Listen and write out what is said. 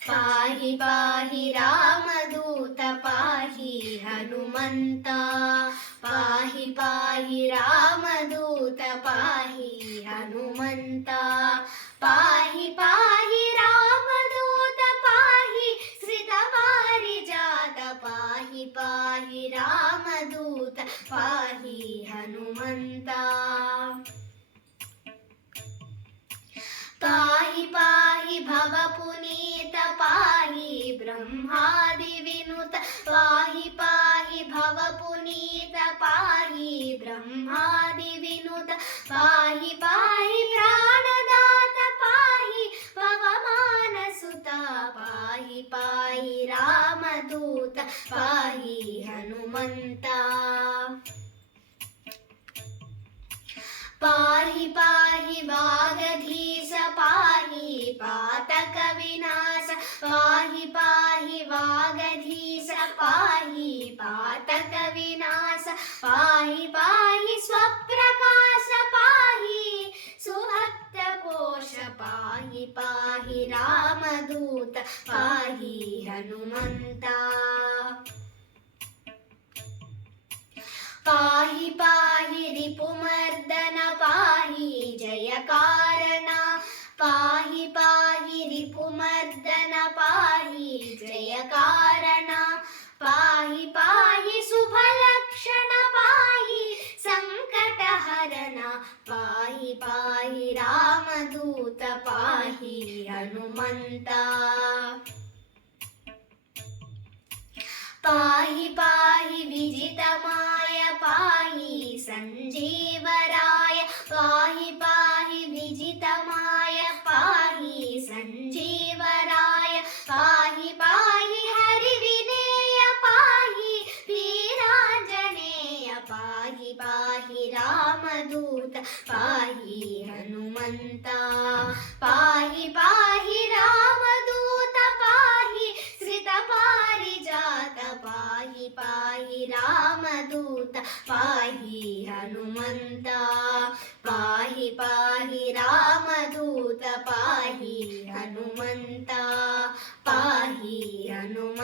पाहि पाहि रामदूत पाहि हनुमन्ता पाहि पाहि रामदूत पाहि हनुमन्ता पाहि पाहि रामदूत पाहि श्रितपारिजात पाहि पाहि रामदूत पाहि हनुमन्ता पाहि पाहि भवपुनीत पाहि ब्रह्मादिविनुत पाहि पाहि भवपुनीत पाहि ब्रह्मादिविनुत पाहि पाहि प्राणदात पाहि पवमानसुता पाहि पाहि रामदूत पाहि हनुमन्ता पाहि पाहि वागधीश पाहि पातकविनाश पाहि पाहि वागधीश पाहि पातकविनाश पाहि पाहि स्वप्रकाश पाहि सुभक्तपोष पाहि पाहि रामदूत पाहि हनुमन्ता पाहि पाहि रिपुमर्दन पाहि जयकारण पाहि पाहि रिपुमर्दन पाहि जयकारण पाहि पाहि शुभलक्षण पाहि सङ्कटहरण पाहि पाहि रामदूत पाहि हनुमन्ता पाहि पाहि विजितमाय पाहि सञ्जीवराय पाहि पाहि विजितमाय पाहि सञ्जीवराय पाहि पाहि हरिविनेय पाहि वीराञ्जनेय पाहि पाहि रामदूत पाहि हनुमन्ता पाहि पाहि रामदूत पाहि श्रितपारिजात पाहि पाहि रामदूत पाहि हनुमन्ता पाहि पाहि रामदूत पाहि हनुमन्ता पाहि हनुमन्ता।